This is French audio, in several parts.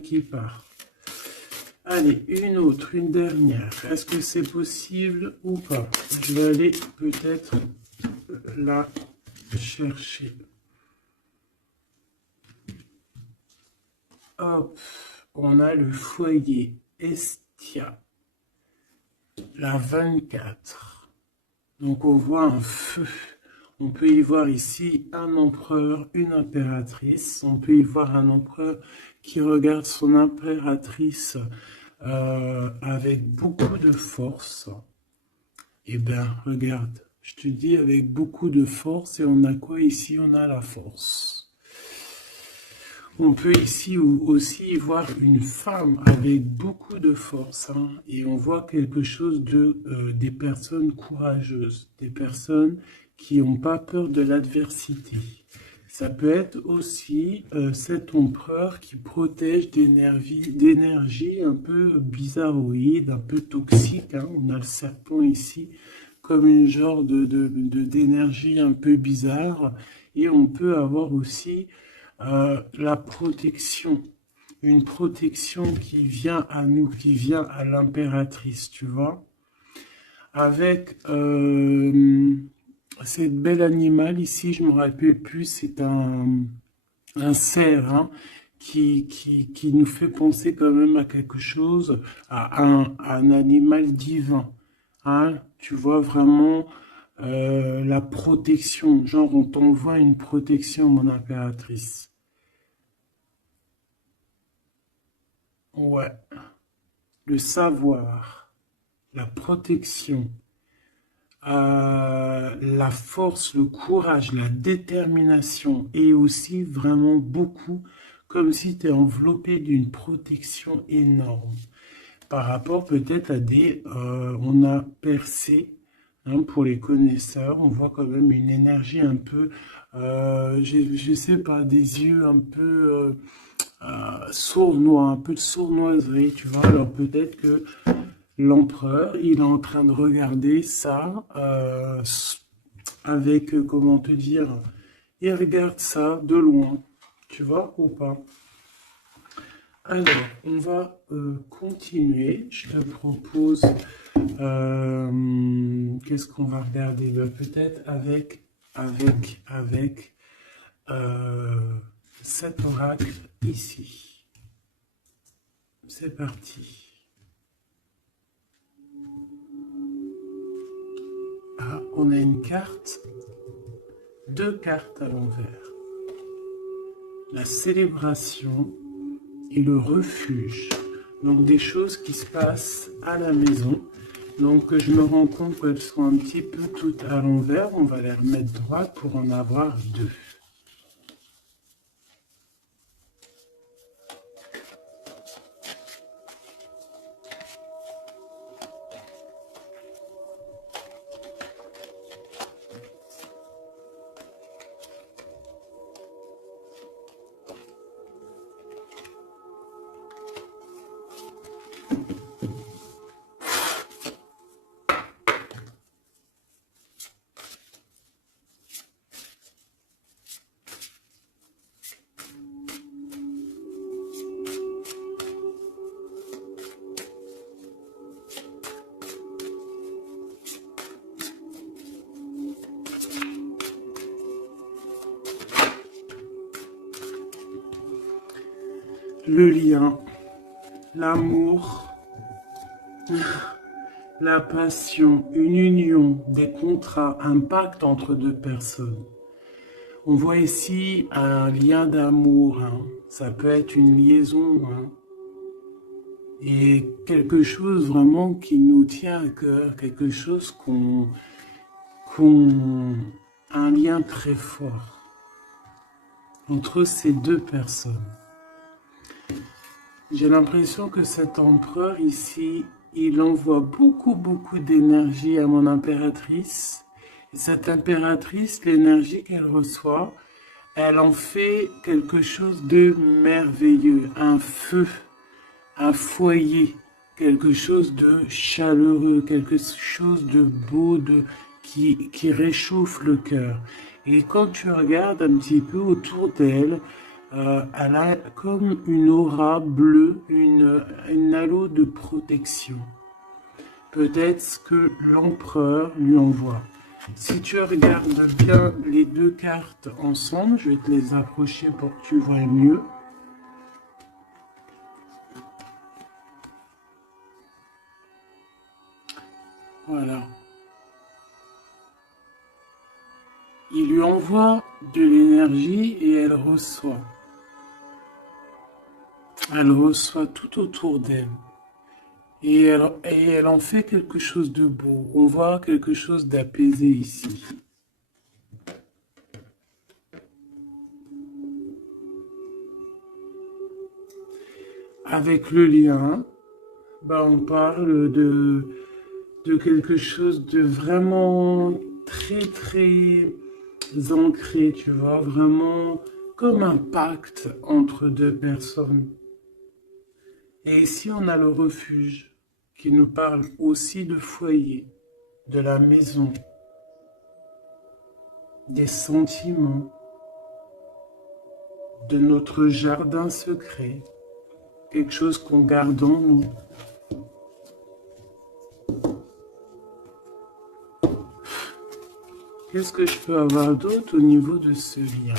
qui part. Allez, une autre, une dernière. Est-ce que c'est possible ou pas? Je vais aller peut-être la chercher. Hop, on a le foyer Estia, la 24. Donc on voit un feu. On peut y voir ici un empereur, une impératrice. On peut y voir un empereur qui regarde son impératrice avec beaucoup de force. Eh bien, regarde, je te dis avec beaucoup de force. Et on a quoi ici? On a la force. On peut ici aussi voir une femme avec beaucoup de force, hein, et on voit quelque chose des personnes courageuses, des personnes qui n'ont pas peur de l'adversité. Ça peut être aussi cet empereur qui protège d'énergie un peu bizarroïde, un peu toxique, hein. On a le serpent ici comme une genre d'énergie un peu bizarre, et on peut avoir aussi la protection, une protection qui vient à nous, qui vient à l'impératrice, tu vois, avec cette belle animal ici, je me rappelle plus, c'est un cerf, hein, qui nous fait penser quand même à quelque chose, à un animal divin, hein, tu vois vraiment la protection, genre on t'envoie une protection, mon impératrice. Ouais, le savoir, la protection, la force, le courage, la détermination, et aussi vraiment beaucoup, comme si tu es enveloppé d'une protection énorme. Par rapport peut-être à on a percé, hein, pour les connaisseurs, on voit quand même une énergie un peu, je sais pas, des yeux un peu sournois, un peu de sournoiserie, tu vois. Alors peut-être que l'empereur, il est en train de regarder ça avec, comment te dire, il regarde ça de loin, tu vois, ou pas. Alors, on va continuer. Je te propose, qu'est-ce qu'on va regarder? Ben, peut-être avec cet oracle ici. C'est parti. Ah, on a une carte, deux cartes à l'envers. La célébration et le refuge. Donc des choses qui se passent à la maison. Donc je me rends compte qu'elles sont un petit peu toutes à l'envers. On va les remettre droites pour en avoir deux. Le lien, l'amour, la passion, une union, des contrats, un pacte entre deux personnes. On voit ici un lien d'amour, hein. Ça peut être une liaison, hein. Et quelque chose vraiment qui nous tient à cœur, quelque chose un lien très fort entre ces deux personnes. J'ai l'impression que cet empereur ici, il envoie beaucoup d'énergie à mon impératrice. Et cette impératrice, l'énergie qu'elle reçoit, elle en fait quelque chose de merveilleux, un feu, un foyer, quelque chose de chaleureux, quelque chose de beau, qui réchauffe le cœur. Et quand tu regardes un petit peu autour d'elle, Elle a comme une aura bleue, une halo de protection. Peut-être que l'empereur lui envoie. Si tu regardes bien les deux cartes ensemble, je vais te les approcher pour que tu vois mieux. Voilà. Il lui envoie de l'énergie et elle reçoit. Elle reçoit tout autour d'elle. Et elle en fait quelque chose de beau. On voit quelque chose d'apaisé ici. Avec le lien, on parle de quelque chose de vraiment très ancré, tu vois, vraiment comme un pacte entre deux personnes. Et ici, on a le refuge qui nous parle aussi de foyer, de la maison, des sentiments, de notre jardin secret, quelque chose qu'on garde en nous. Qu'est-ce que je peux avoir d'autre au niveau de ce lien?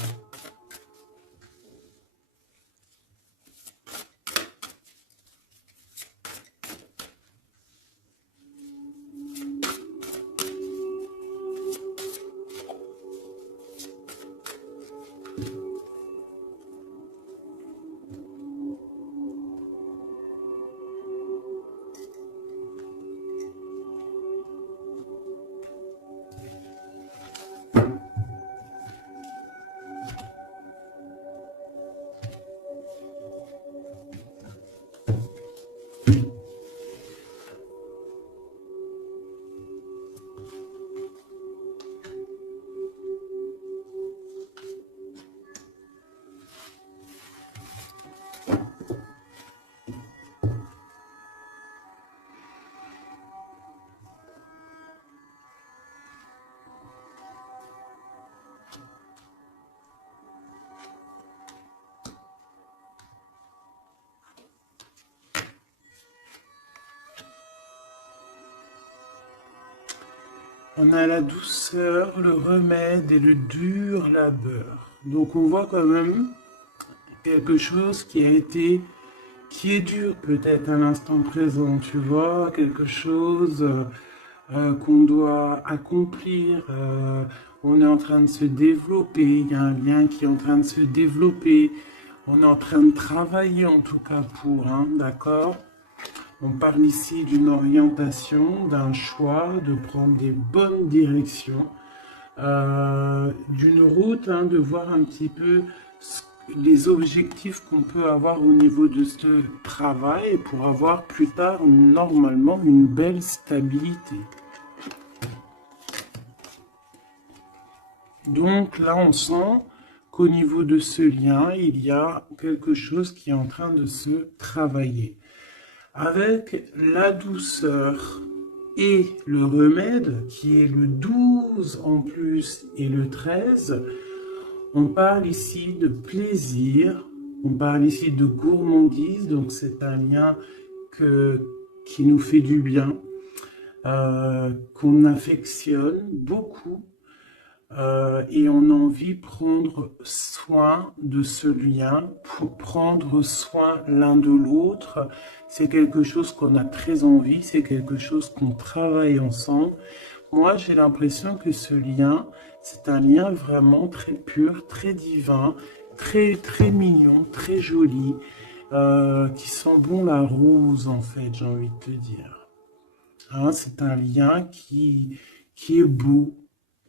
On a la douceur, le remède et le dur labeur. Donc on voit quand même quelque chose qui est dur peut-être à l'instant présent, tu vois, quelque chose qu'on doit accomplir. On est en train de se développer, il y a un lien qui est en train de se développer. On est en train de travailler en tout cas pour, hein, d'accord? On parle ici d'une orientation, d'un choix, de prendre des bonnes directions, d'une route, hein, de voir un petit peu les objectifs qu'on peut avoir au niveau de ce travail pour avoir plus tard normalement une belle stabilité. Donc là, on sent qu'au niveau de ce lien, il y a quelque chose qui est en train de se travailler. Avec la douceur et le remède, qui est le 12 en plus et le 13, on parle ici de plaisir, on parle ici de gourmandise, donc c'est un lien qui nous fait du bien, qu'on affectionne beaucoup. Et on a envie de prendre soin de ce lien, pour prendre soin l'un de l'autre. C'est quelque chose qu'on a très envie, c'est quelque chose qu'on travaille ensemble. Moi, j'ai l'impression que ce lien, c'est un lien vraiment très pur, très divin, très mignon, très joli, qui sent bon la rose, en fait, j'ai envie de te dire. Hein, c'est un lien qui est beau.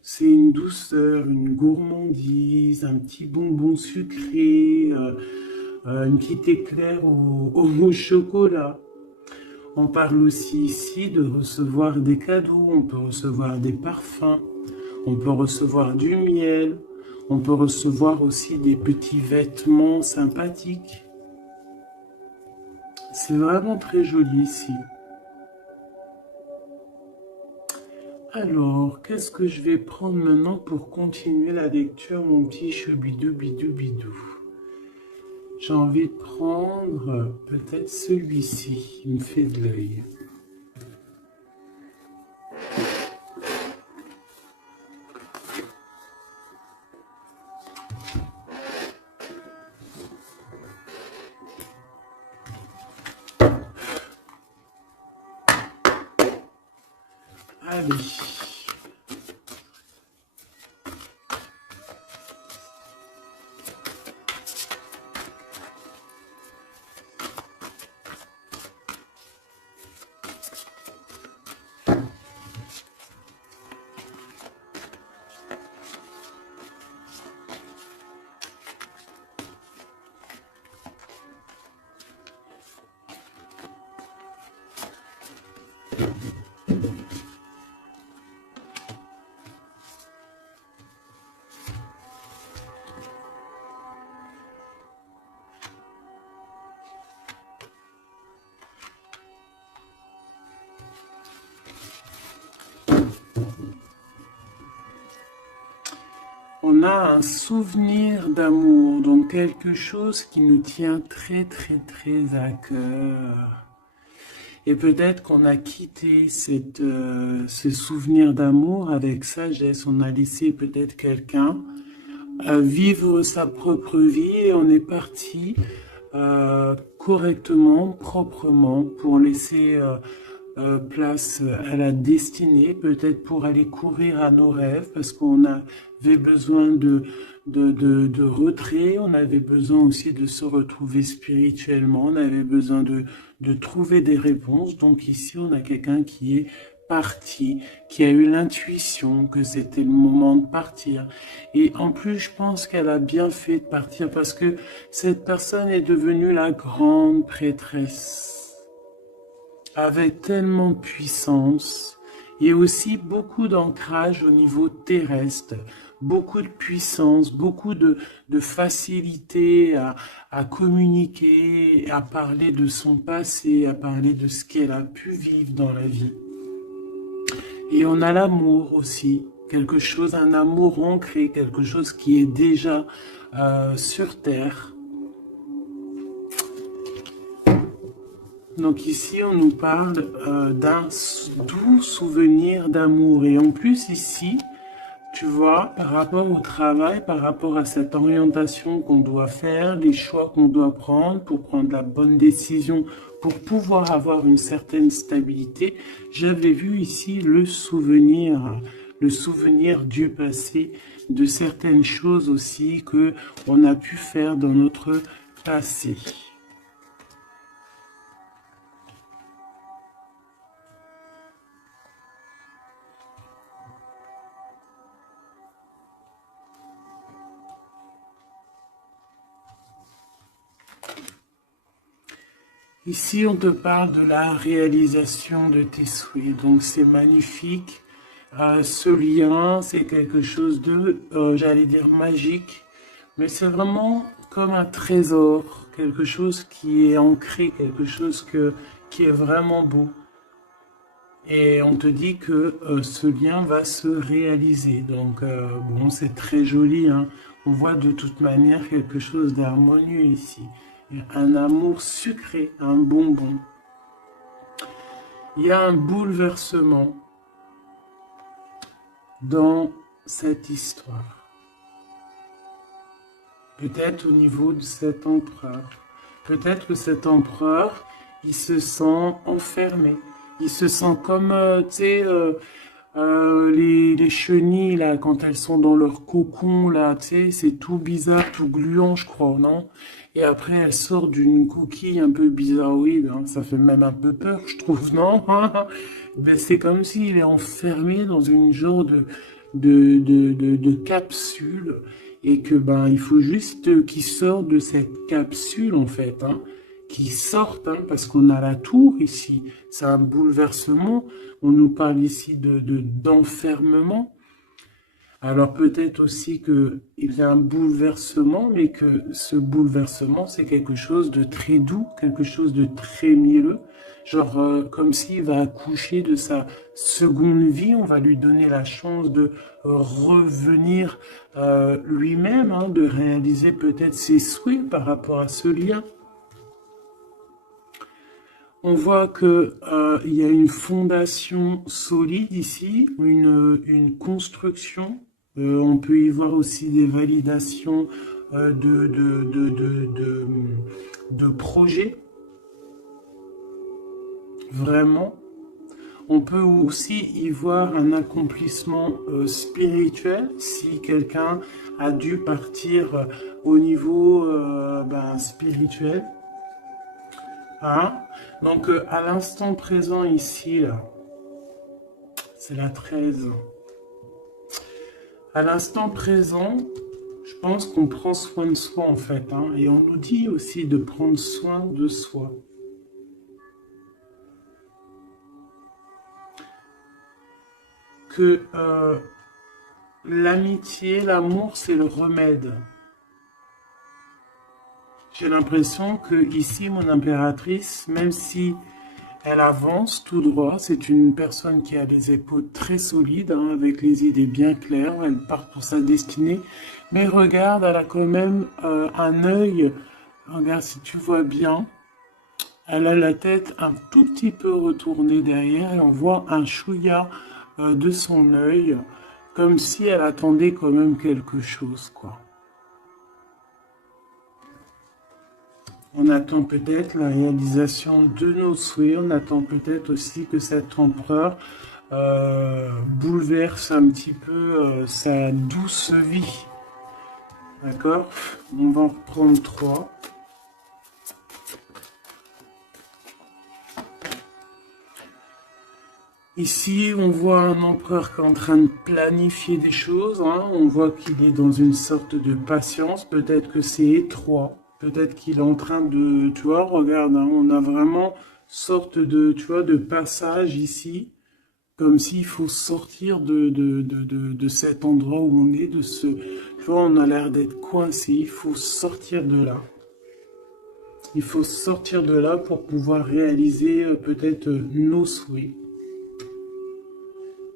C'est une douceur, une gourmandise, un petit bonbon sucré, une petite éclair au chocolat. On parle aussi ici de recevoir des cadeaux, on peut recevoir des parfums, on peut recevoir du miel, on peut recevoir aussi des petits vêtements sympathiques. C'est vraiment très joli ici. Alors, qu'est-ce que je vais prendre maintenant pour continuer la lecture, mon petit choubidou bidou bidou? J'ai envie de prendre peut-être celui-ci, il me fait de l'œil. Allez. On a un souvenir d'amour, donc quelque chose qui nous tient très très très à cœur. Et peut-être qu'on a quitté ce souvenir d'amour avec sagesse, on a laissé peut-être quelqu'un vivre sa propre vie et on est parti correctement, proprement, pour laisser place à la destinée, peut-être pour aller courir à nos rêves, parce qu'on avait besoin de retrait, on avait besoin aussi de se retrouver spirituellement, on avait besoin de trouver des réponses. Donc ici, on a quelqu'un qui est parti, qui a eu l'intuition que c'était le moment de partir. Et en plus, je pense qu'elle a bien fait de partir parce que cette personne est devenue la grande prêtresse, avec tellement de puissance et aussi beaucoup d'ancrage au niveau terrestre, beaucoup de puissance, beaucoup de facilité à communiquer, à parler de son passé, à parler de ce qu'elle a pu vivre dans la vie. Et on a l'amour aussi, quelque chose, un amour ancré, quelque chose qui est déjà sur terre. Donc ici, on nous parle d'un doux souvenir d'amour. Et en plus ici, tu vois, par rapport au travail, par rapport à cette orientation qu'on doit faire, les choix qu'on doit prendre pour prendre la bonne décision, pour pouvoir avoir une certaine stabilité, j'avais vu ici le souvenir du passé, de certaines choses aussi que on a pu faire dans notre passé. Ici, on te parle de la réalisation de tes souhaits. Donc, c'est magnifique. Ce lien, c'est quelque chose de, j'allais dire, magique. Mais c'est vraiment comme un trésor. Quelque chose qui est ancré, quelque chose qui est vraiment beau. Et on te dit que ce lien va se réaliser. Donc, bon, c'est très joli, hein. On voit de toute manière quelque chose d'harmonieux ici. Un amour sucré, un bonbon. Il y a un bouleversement dans cette histoire. Peut-être au niveau de cet empereur. Peut-être que cet empereur, il se sent enfermé. Il se sent comme, tu sais, les chenilles, là, quand elles sont dans leur cocon, là, tu sais, c'est tout bizarre, tout gluant, je crois, non? Et après, elle sort d'une coquille un peu bizarroïde, hein. Ça fait même un peu peur, je trouve, non? Ben, c'est comme s'il est enfermé dans une genre de capsule, et que, ben, il faut juste qu'il sorte de cette capsule, en fait, hein. Qui sortent, hein, parce qu'on a la tour ici, c'est un bouleversement, on nous parle ici d'enfermement, Alors peut-être aussi qu'il y a un bouleversement, mais que ce bouleversement, c'est quelque chose de très doux, quelque chose de très mielleux. Genre comme s'il va accoucher de sa seconde vie, on va lui donner la chance de revenir lui-même, hein, de réaliser peut-être ses souhaits par rapport à ce lien. On voit que il y a une fondation solide ici, une construction. On peut y voir aussi des validations de projets, vraiment. On peut aussi y voir un accomplissement spirituel si quelqu'un a dû partir au niveau spirituel. Hein? Donc, à l'instant présent ici, là, c'est la 13. À l'instant présent, je pense qu'on prend soin de soi, en fait. Hein, et on nous dit aussi de prendre soin de soi. Que l'amitié, l'amour, c'est le remède. J'ai l'impression que ici, mon impératrice, même si elle avance tout droit, c'est une personne qui a les épaules très solides, hein, avec les idées bien claires, elle part pour sa destinée, mais regarde, elle a quand même un œil, regarde si tu vois bien, elle a la tête un tout petit peu retournée derrière et on voit un chouïa de son œil, comme si elle attendait quand même quelque chose, quoi. On attend peut-être la réalisation de nos souhaits, on attend peut-être aussi que cet empereur bouleverse un petit peu sa douce vie. D'accord? On va en reprendre 3. Ici, on voit un empereur qui est en train de planifier des choses. Hein. On voit qu'il est dans une sorte de patience. Peut-être que c'est étroit. Peut-être qu'il est en train de... Tu vois, regarde, hein, on a vraiment sorte de, tu vois, de passage ici. Comme s'il faut sortir de cet endroit où on est, de ce... Tu vois, on a l'air d'être coincé. Il faut sortir de là. Il faut sortir de là pour pouvoir réaliser peut-être nos souhaits.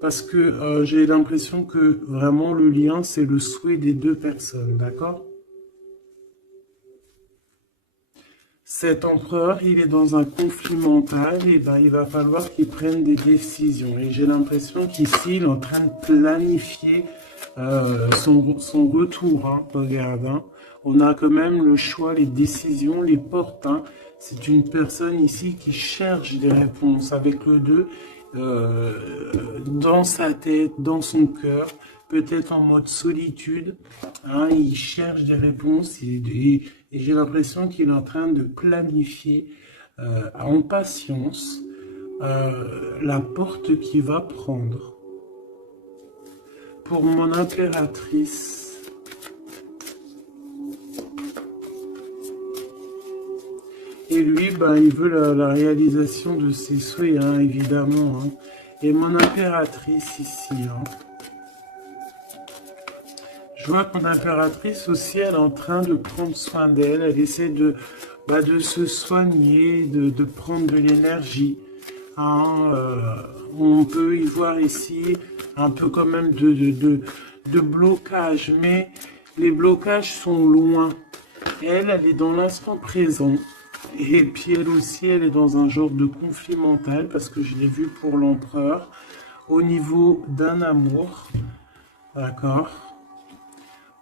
Parce que j'ai l'impression que vraiment le lien, c'est le souhait des deux personnes, d'accord? Cet empereur, il est dans un conflit mental, et ben, il va falloir qu'il prenne des décisions. Et j'ai l'impression qu'ici, il est en train de planifier son retour. Hein, regarde, hein. On a quand même le choix, les décisions, les portes. Hein. C'est une personne ici qui cherche des réponses avec le 2 dans sa tête, dans son cœur, peut-être en mode solitude. Hein, il cherche des réponses et j'ai l'impression qu'il est en train de planifier en patience la porte qu'il va prendre. Pour mon impératrice, et lui, ben, il veut la réalisation de ses souhaits, hein, évidemment. Hein. Et mon impératrice ici, hein. Je vois que mon impératrice aussi, elle est en train de prendre soin d'elle. Elle essaie de se soigner, de prendre de l'énergie. Hein, on peut y voir ici un peu quand même de blocage, mais les blocages sont loin. Elle est dans l'instant présent. Et puis elle aussi, elle est dans un genre de conflit mental, parce que je l'ai vu pour l'empereur, au niveau d'un amour. D'accord?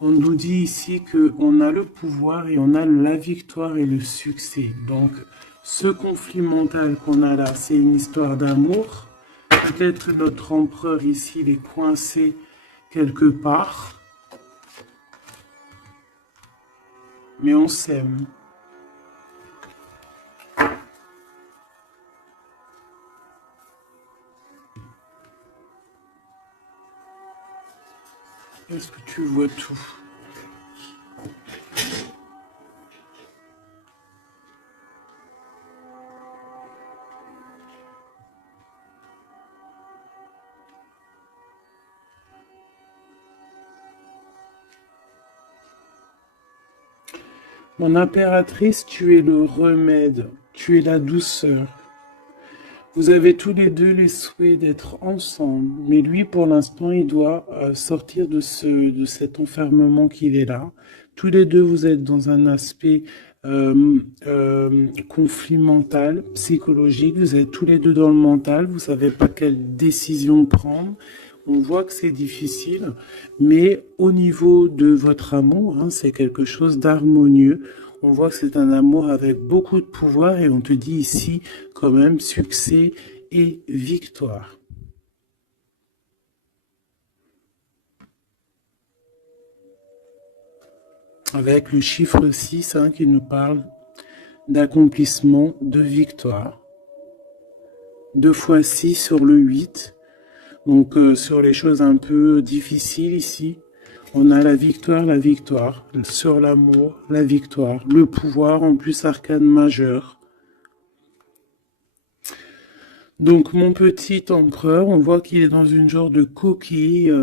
On nous dit ici qu'on a le pouvoir et on a la victoire et le succès. Donc, ce conflit mental qu'on a là, c'est une histoire d'amour. Peut-être que notre empereur ici, il est coincé quelque part. Mais on s'aime. Est-ce que tu vois tout? Mon impératrice, tu es le remède, tu es la douceur. Vous avez tous les deux les souhaits d'être ensemble, mais lui, pour l'instant, il doit sortir de cet enfermement qu'il est là. Tous les deux, vous êtes dans un aspect conflit mental, psychologique. Vous êtes tous les deux dans le mental. Vous savez pas quelle décision prendre. On voit que c'est difficile, mais au niveau de votre amour, hein, c'est quelque chose d'harmonieux. On voit que c'est un amour avec beaucoup de pouvoir et on te dit ici quand même succès et victoire. Avec le chiffre 6 hein, qui nous parle d'accomplissement, de victoire. 2 fois 6 sur le 8. Donc sur les choses un peu difficiles ici, on a la victoire. Sur l'amour, la victoire. Le pouvoir, en plus arcane majeur. Donc mon petit empereur, on voit qu'il est dans une genre de coquille.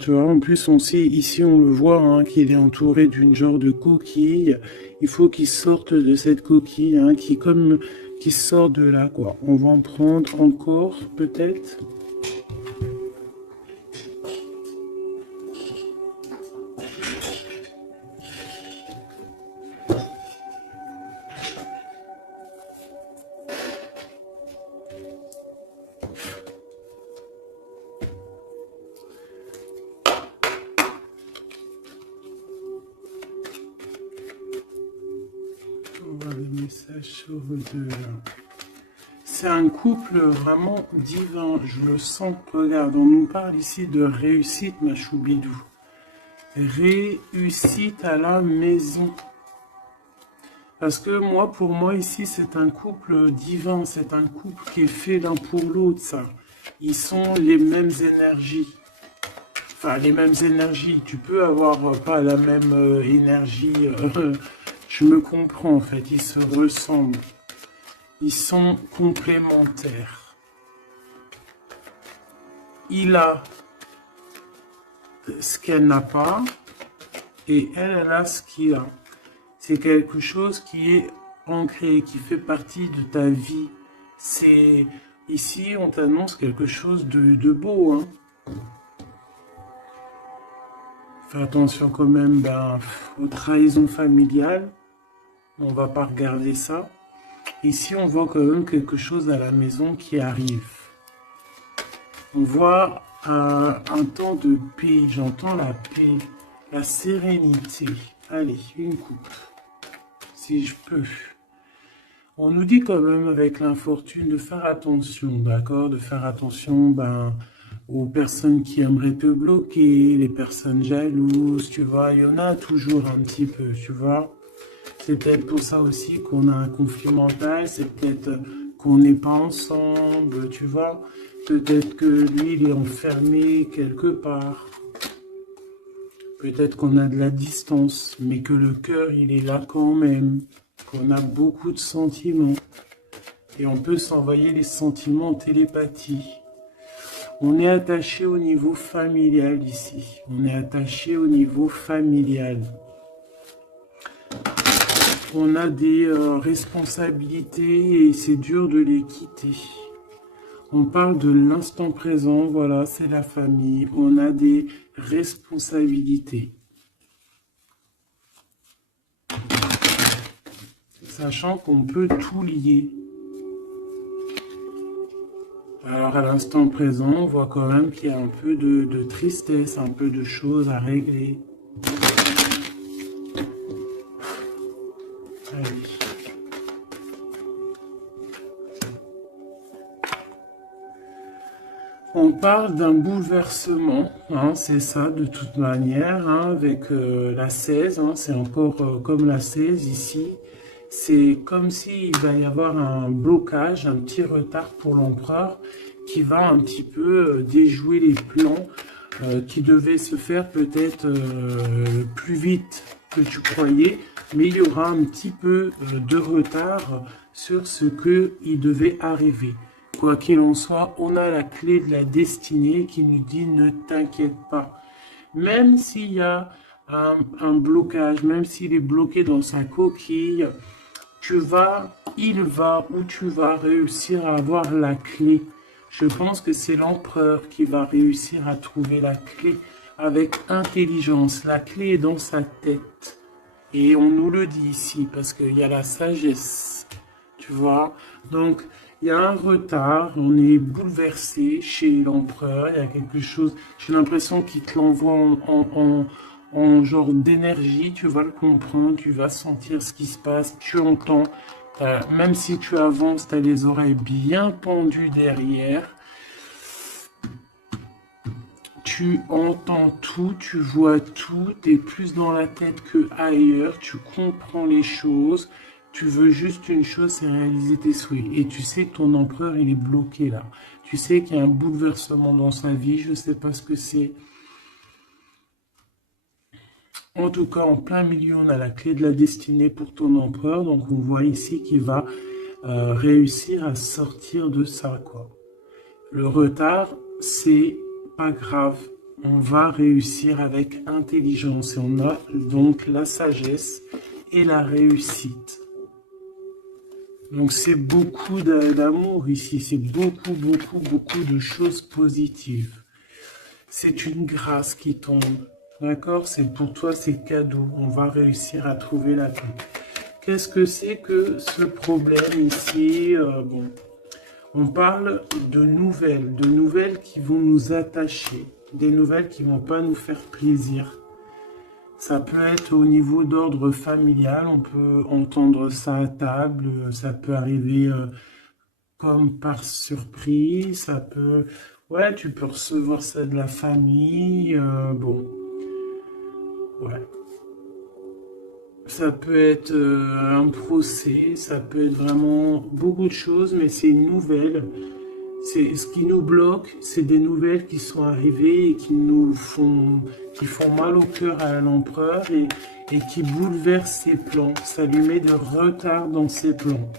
Tu vois, en plus on sait, ici on le voit, hein, qu'il est entouré d'une genre de coquille. Il faut qu'il sorte de cette coquille, hein, qui sort de là, quoi. On va en prendre encore, peut-être. Le message sur deux. C'est un couple vraiment divin, je le sens. Regarde, on nous parle ici de réussite, ma choubidou. Réussite à la maison. Parce que moi, pour moi, ici, c'est un couple divin. C'est un couple qui est fait l'un pour l'autre, ça. Ils sont les mêmes énergies. Enfin, les mêmes énergies. Tu peux avoir pas la même énergie. Je me comprends, en fait. Ils se ressemblent. Ils sont complémentaires. Il a ce qu'elle n'a pas et elle a ce qu'il a. C'est quelque chose qui est ancré, qui fait partie de ta vie. C'est ici, on t'annonce quelque chose de beau. Hein. Fais attention quand même aux trahisons familiales. On va pas regarder ça. Ici, on voit quand même quelque chose à la maison qui arrive. On voit un temps de paix. J'entends la paix, la sérénité. Allez, une coupe, si je peux. On nous dit quand même avec l'infortune de faire attention, d'accord? De faire attention aux personnes qui aimeraient te bloquer, les personnes jalouses, tu vois. Il y en a toujours un petit peu, tu vois. C'est peut-être pour ça aussi qu'on a un conflit mental, c'est peut-être qu'on n'est pas ensemble, tu vois. Peut-être que lui, il est enfermé quelque part. Peut-être qu'on a de la distance, mais que le cœur, il est là quand même. Qu'on a beaucoup de sentiments. Et on peut s'envoyer les sentiments en télépathie. On est attaché au niveau familial ici. On est attaché au niveau familial. On a des responsabilités et c'est dur de les quitter. On parle de l'instant présent, voilà, c'est la famille. On a des responsabilités. Sachant qu'on peut tout lier. Alors à l'instant présent, on voit quand même qu'il y a un peu de tristesse, un peu de choses à régler. Allez. On parle d'un bouleversement, hein, c'est ça de toute manière, hein, avec la 16, hein, c'est encore comme la 16 ici. C'est comme s'il va y avoir un blocage, un petit retard pour l'empereur qui va un petit peu déjouer les plans qui devaient se faire peut-être plus vite que tu croyais, mais il y aura un petit peu de retard sur ce qu'il devait arriver. Quoi qu'il en soit, on a la clé de la destinée qui nous dit ne t'inquiète pas. Même s'il y a un blocage, même s'il est bloqué dans sa coquille, il va ou tu vas réussir à avoir la clé. Je pense que c'est l'empereur qui va réussir à trouver la clé avec intelligence. La clé est dans sa tête. Et on nous le dit ici parce qu'il y a la sagesse. Tu vois? Donc, il y a un retard. On est bouleversé chez l'empereur. Il y a quelque chose. J'ai l'impression qu'il te l'envoie en genre d'énergie. Tu vas le comprendre. Tu vas sentir ce qui se passe. Tu entends. Même si tu avances, tu as les oreilles bien pendues derrière. Tu entends tout, tu vois tout, tu es plus dans la tête que ailleurs, tu comprends les choses, tu veux juste une chose, c'est réaliser tes souhaits. Et tu sais que ton empereur, il est bloqué là. Tu sais qu'il y a un bouleversement dans sa vie, je ne sais pas ce que c'est. En tout cas, en plein milieu, on a la clé de la destinée pour ton empereur. Donc, on voit ici qu'il va réussir à sortir de ça, quoi. Le retard, c'est pas grave. On va réussir avec intelligence. Et on a donc la sagesse et la réussite. Donc, c'est beaucoup d'amour ici. C'est beaucoup, beaucoup, beaucoup de choses positives. C'est une grâce qui tombe. D'accord? C'est pour toi, c'est cadeau. On va réussir à trouver la clé. Qu'est-ce que c'est que ce problème ici? Bon, on parle de nouvelles qui vont nous attacher, des nouvelles qui ne vont pas nous faire plaisir. Ça peut être au niveau d'ordre familial, on peut entendre ça à table, ça peut arriver comme par surprise, ça peut... Ouais, tu peux recevoir ça de la famille, bon... Ouais. Ça peut être un procès, ça peut être vraiment beaucoup de choses, mais c'est une nouvelle. C'est ce qui nous bloque, c'est des nouvelles qui sont arrivées et qui font mal au cœur à l'empereur et qui bouleversent ses plans. Ça lui met de retard dans ses plans.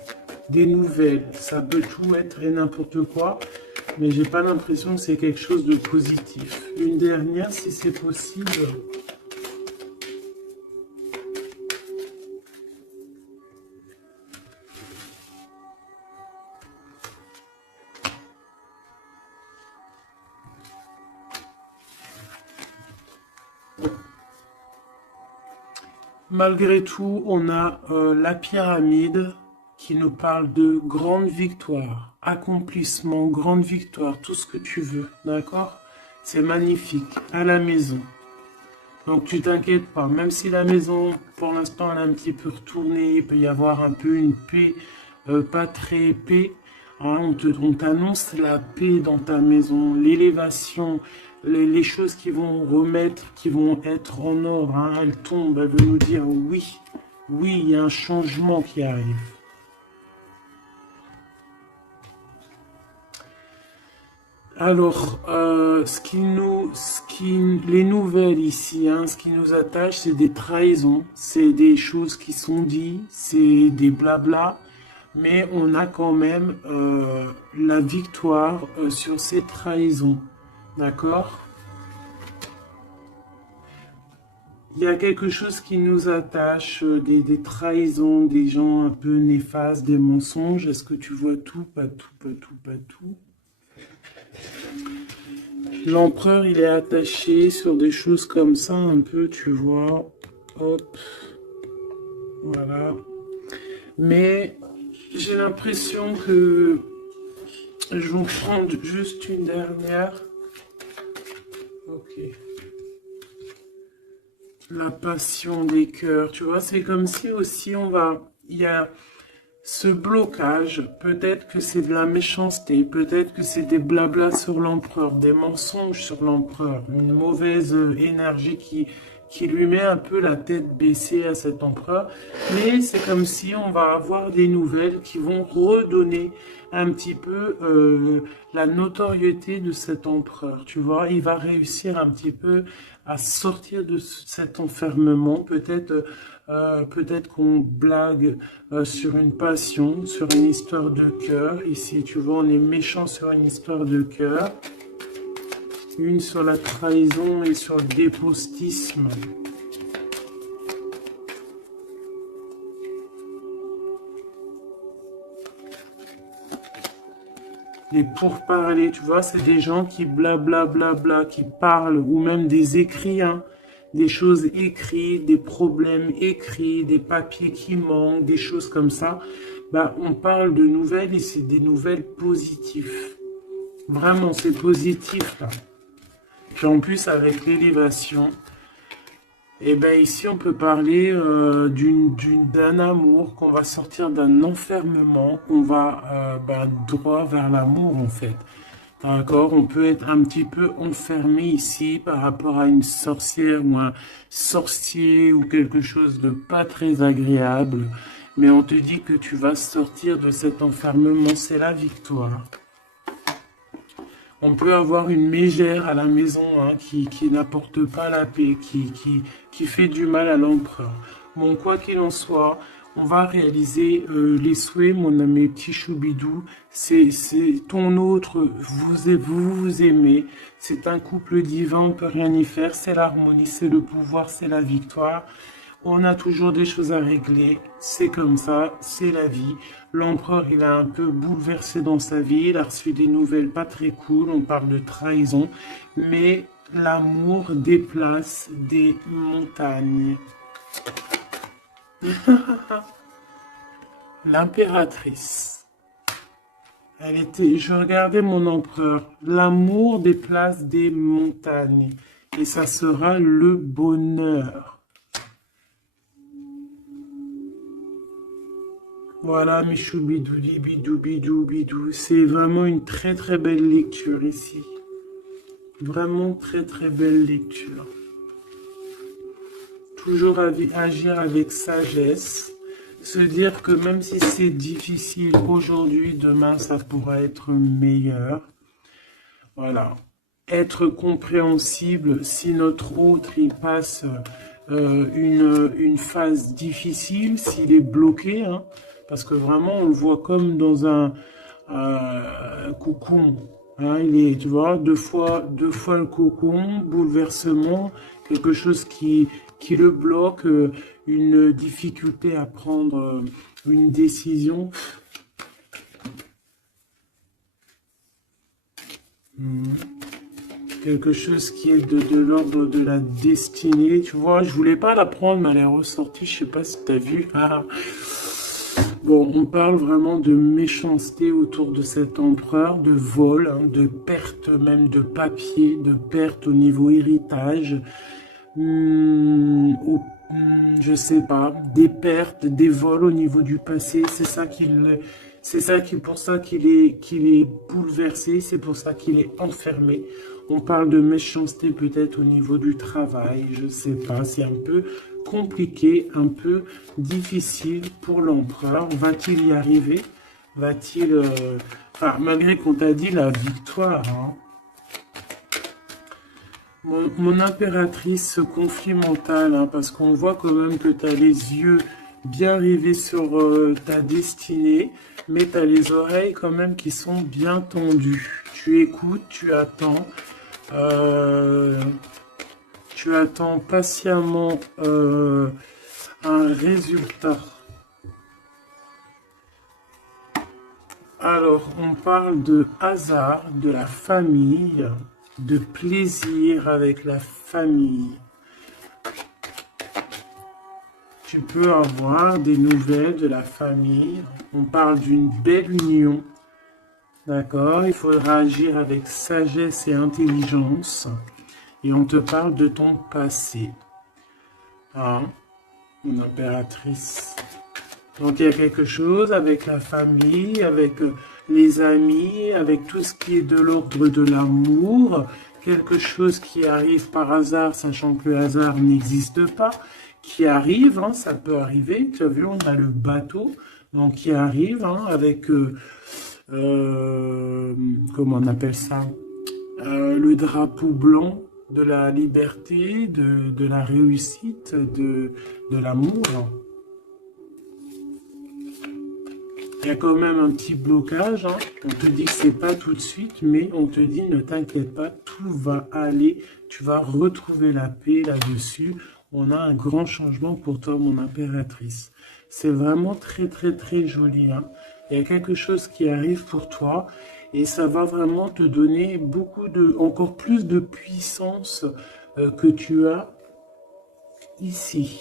Des nouvelles, ça peut tout être et n'importe quoi, mais j'ai pas l'impression que c'est quelque chose de positif. Une dernière, si c'est possible. Malgré tout, on a la pyramide qui nous parle de grande victoire, accomplissement, grande victoire, tout ce que tu veux, d'accord? C'est magnifique, à la maison. Donc tu t'inquiètes pas, même si la maison, pour l'instant, elle est un petit peu retournée, il peut y avoir un peu une paix, pas très paix. Hein, on t'annonce la paix dans ta maison, l'élévation, les choses qui vont remettre, qui vont être en ordre. Hein, elles tombent, elles veulent nous dire oui, oui, il y a un changement qui arrive. Alors, les nouvelles ici, hein, ce qui nous attache, c'est des trahisons, c'est des choses qui sont dites, c'est des blabla, mais on a quand même la victoire sur ces trahisons, d'accord? Il y a quelque chose qui nous attache, des trahisons, des gens un peu néfastes, des mensonges. Est-ce que tu vois tout? Pas tout, pas tout, pas tout. L'empereur, il est attaché sur des choses comme ça, un peu, tu vois. Hop. Voilà. Mais j'ai l'impression que je vais prendre juste une dernière. Ok. La passion des cœurs, tu vois, c'est comme si aussi il y a ce blocage, peut-être que c'est de la méchanceté, peut-être que c'est des blablas sur l'empereur, des mensonges sur l'empereur, une mauvaise énergie qui lui met un peu la tête baissée à cet empereur. Mais c'est comme si on va avoir des nouvelles qui vont redonner un petit peu la notoriété de cet empereur. Tu vois, il va réussir un petit peu à sortir de cet enfermement. Peut-être qu'on blague sur une passion, sur une histoire de cœur. Ici, tu vois, on est méchant sur une histoire de cœur. Une sur la trahison et sur le dépostisme. des pourparlers, tu vois, c'est des gens qui blablabla, qui parlent, ou même des écrits, hein, des choses écrites, des problèmes écrits, des papiers qui manquent, des choses comme ça. Bah, on parle de nouvelles et c'est des nouvelles positives. Vraiment, c'est positif, là. Puis en plus, avec l'élévation, et ben ici, on peut parler d'un amour, qu'on va sortir d'un enfermement, qu'on va droit vers l'amour, en fait. D'accord, on peut être un petit peu enfermé ici par rapport à une sorcière ou un sorcier ou quelque chose de pas très agréable. Mais on te dit que tu vas sortir de cet enfermement, c'est la victoire. On peut avoir une mégère à la maison hein, qui n'apporte pas la paix, qui fait du mal à l'empereur. Bon, quoi qu'il en soit, on va réaliser les souhaits, mon ami petit choubidou. C'est ton autre, vous aimez. C'est un couple divin, on ne peut rien y faire. C'est l'harmonie, c'est le pouvoir, c'est la victoire. On a toujours des choses à régler, c'est comme ça, c'est la vie. L'empereur, il a un peu bouleversé dans sa vie, il a reçu des nouvelles pas très cool, on parle de trahison, mais l'amour déplace des montagnes. L'impératrice, je regardais mon empereur, l'amour déplace des montagnes, et ça sera le bonheur. Voilà, mes choubidoudi, bidou, bidou, bidou. C'est vraiment une très très belle lecture ici. Vraiment très très belle lecture. Toujours agir avec sagesse. Se dire que même si c'est difficile aujourd'hui, demain ça pourra être meilleur. Voilà. Être compréhensible si notre autre il passe une phase difficile, s'il est bloqué, hein, parce que vraiment on le voit comme dans un cocon. Hein, il est, tu vois, deux fois le cocon, bouleversement, quelque chose qui le bloque, une difficulté à prendre une décision. Quelque chose qui est de l'ordre de la destinée, tu vois, je voulais pas la prendre, mais elle est ressortie, je sais pas si tu as vu. Ah. Bon, on parle vraiment de méchanceté autour de cet empereur, de vol, hein, de perte même de papier, de perte au niveau héritage, je sais pas, des pertes, des vols au niveau du passé, c'est pour ça qu'il est bouleversé, c'est pour ça qu'il est enfermé. On parle de méchanceté peut-être au niveau du travail, je sais pas, c'est un peu compliqué, un peu difficile pour l'empereur. Va-t-il y arriver? Va-t-il... Enfin, malgré qu'on t'a dit la victoire, hein. Mon impératrice, ce conflit mental, hein, parce qu'on voit quand même que tu as les yeux bien rivés sur ta destinée, mais tu as les oreilles quand même qui sont bien tendues. Tu écoutes, tu attends patiemment un résultat. Alors, on parle de hasard, de la famille, de plaisir avec la famille. Tu peux avoir des nouvelles de la famille. On parle d'une belle union. D'accord? Il faudra agir avec sagesse et intelligence. Et on te parle de ton passé. Hein? Mon impératrice. Donc il y a quelque chose avec la famille, avec les amis, avec tout ce qui est de l'ordre de l'amour, quelque chose qui arrive par hasard, sachant que le hasard n'existe pas, qui arrive, hein, ça peut arriver, tu as vu, on a le bateau, donc qui arrive hein, avec, comment on appelle ça, le drapeau blanc de la liberté, de la réussite, de l'amour. Il y a quand même un petit blocage, hein. On te dit que c'est pas tout de suite, mais on te dit ne t'inquiète pas, tout va aller, tu vas retrouver la paix là-dessus. On a un grand changement pour toi, mon impératrice. C'est vraiment très très très joli, hein. Il y a quelque chose qui arrive pour toi Et ça va vraiment te donner encore plus de puissance que tu as ici.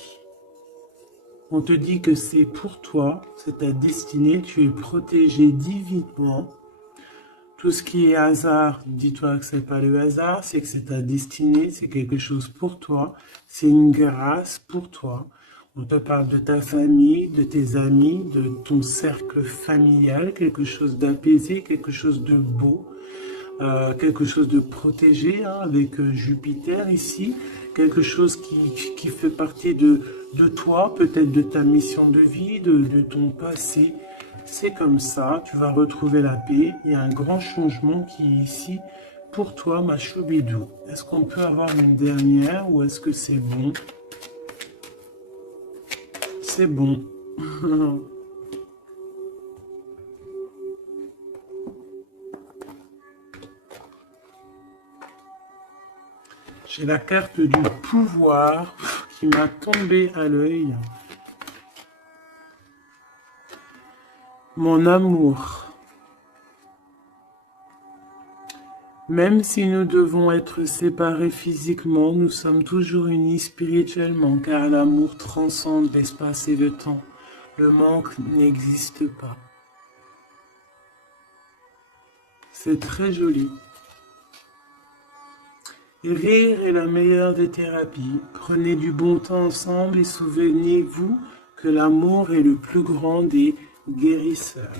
On te dit que c'est pour toi, c'est ta destinée, tu es protégé divinement. Tout ce qui est hasard, dis-toi que c'est pas le hasard, c'est que c'est ta destinée, c'est quelque chose pour toi, c'est une grâce pour toi. On te parle de ta famille, de tes amis, de ton cercle familial, quelque chose d'apaisé, quelque chose de beau, quelque chose de protégé, hein, avec Jupiter ici, quelque chose qui fait partie de toi, peut-être de ta mission de vie, de ton passé. C'est comme ça, tu vas retrouver la paix. Il y a un grand changement qui est ici pour toi, ma choubidou. Est-ce qu'on peut avoir une dernière ou est-ce que c'est bon? C'est bon. J'ai la carte du pouvoir qui m'a tombé à l'œil. Mon amour. Même si nous devons être séparés physiquement, nous sommes toujours unis spirituellement, car l'amour transcende l'espace et le temps. Le manque n'existe pas. C'est très joli. Rire est la meilleure des thérapies. Prenez du bon temps ensemble et souvenez-vous que l'amour est le plus grand des guérisseurs.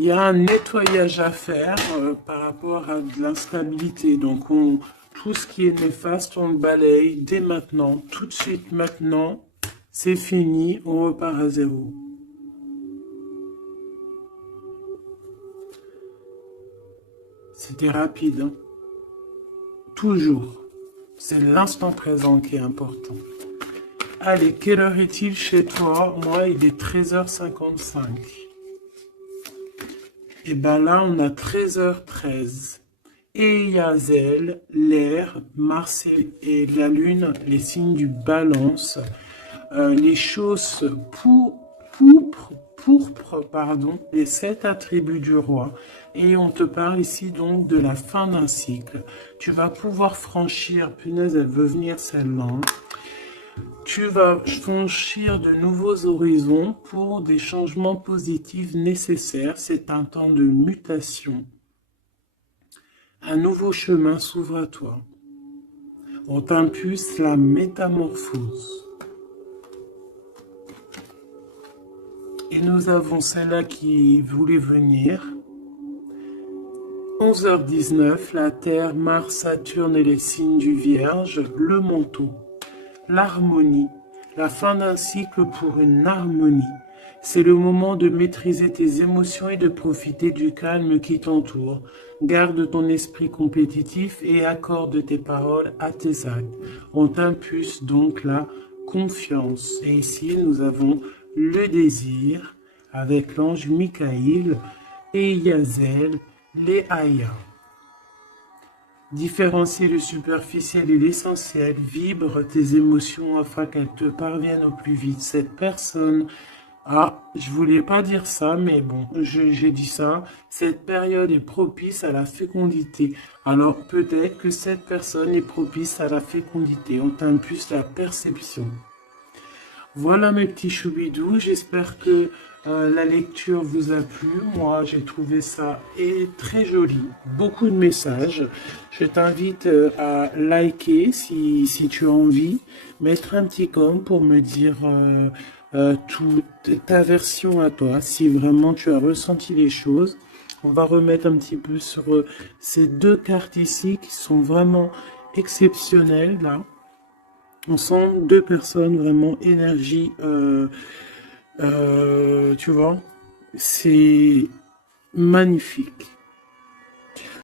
Il y a un nettoyage à faire par rapport à de l'instabilité. Donc, tout ce qui est néfaste, on le balaye dès maintenant, tout de suite maintenant. C'est fini, on repart à zéro. C'était rapide, hein? Toujours. C'est l'instant présent qui est important. Allez, quelle heure est-il chez toi? Moi, il est 13h55. Et bien là, on a 13h13. Et Yazel, l'air, Mars et la Lune, les signes du balance, les choses pourpres, pardon, les 7 attributs du roi. Et on te parle ici donc de la fin d'un cycle. Tu vas pouvoir franchir, punaise, elle veut venir celle-là. Tu vas franchir de nouveaux horizons pour des changements positifs nécessaires. C'est un temps de mutation. Un nouveau chemin s'ouvre à toi. On t'impulse la métamorphose. Et nous avons celle-là qui voulait venir. 11h19, la Terre, Mars, Saturne et les signes du Vierge, le manteau. L'harmonie, la fin d'un cycle pour une harmonie. C'est le moment de maîtriser tes émotions et de profiter du calme qui t'entoure. Garde ton esprit compétitif et accorde tes paroles à tes actes. On t'impulse donc la confiance. Et ici, nous avons le désir avec l'ange Michaïl et Yazel, les Aya. Différencier le superficiel et l'essentiel, vibre tes émotions afin qu'elles te parviennent au plus vite. Cette personne, je voulais pas dire ça, mais bon, j'ai dit ça. Cette période est propice à la fécondité. Alors peut-être que cette personne est propice à la fécondité. On t'impulse la perception. Voilà mes petits choubidous, j'espère que la lecture vous a plu. Moi, j'ai trouvé ça très joli, beaucoup de messages. Je t'invite à liker si tu as envie, mettre un petit com pour me dire toute ta version à toi, si vraiment tu as ressenti les choses. On va remettre un petit peu sur ces deux cartes ici qui sont vraiment exceptionnelles là. On sent deux personnes vraiment énergie, tu vois, c'est magnifique.